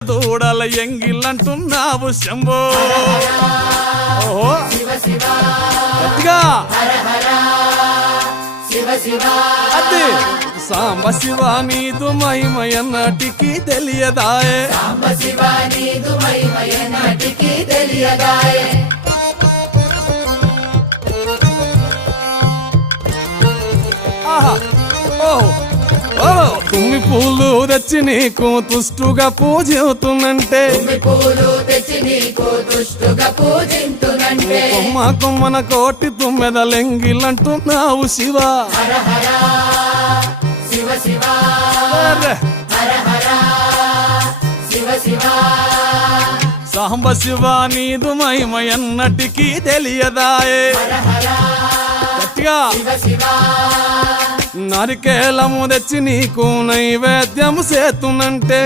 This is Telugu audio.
దూడల ఎంగిల్లంటున్నావు శంభో ఓహో గట్టిగా అది సాంబ శివ నీదు మహిమయన్నటికి తెలియదాయే ఆహా ఓహో తుమ్మి పూలు తెచ్చి నీకు తుష్టుగా పూజిస్తున్నంటే కొమ్మ కొమ్మన కోటి తుమ్మెదలెంగిలంటున్నావు శివ సాంబ శివ నీదు మహిమయన్నటికి తెలియదాయే గట్టిగా నరికేలము తెచ్చి నీకు నైవేద్యము చేతునంటే